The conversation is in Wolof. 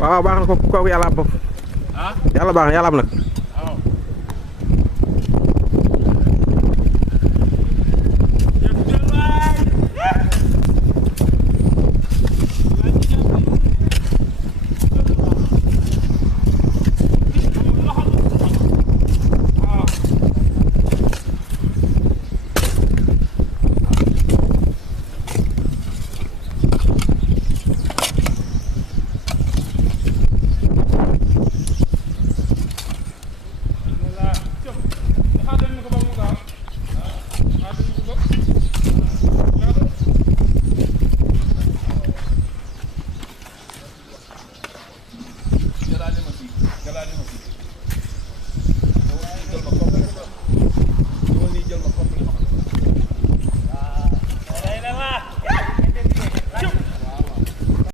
waaw baax na kooku yàlla am moom. yàlla baax na yàlla am nag. Galaa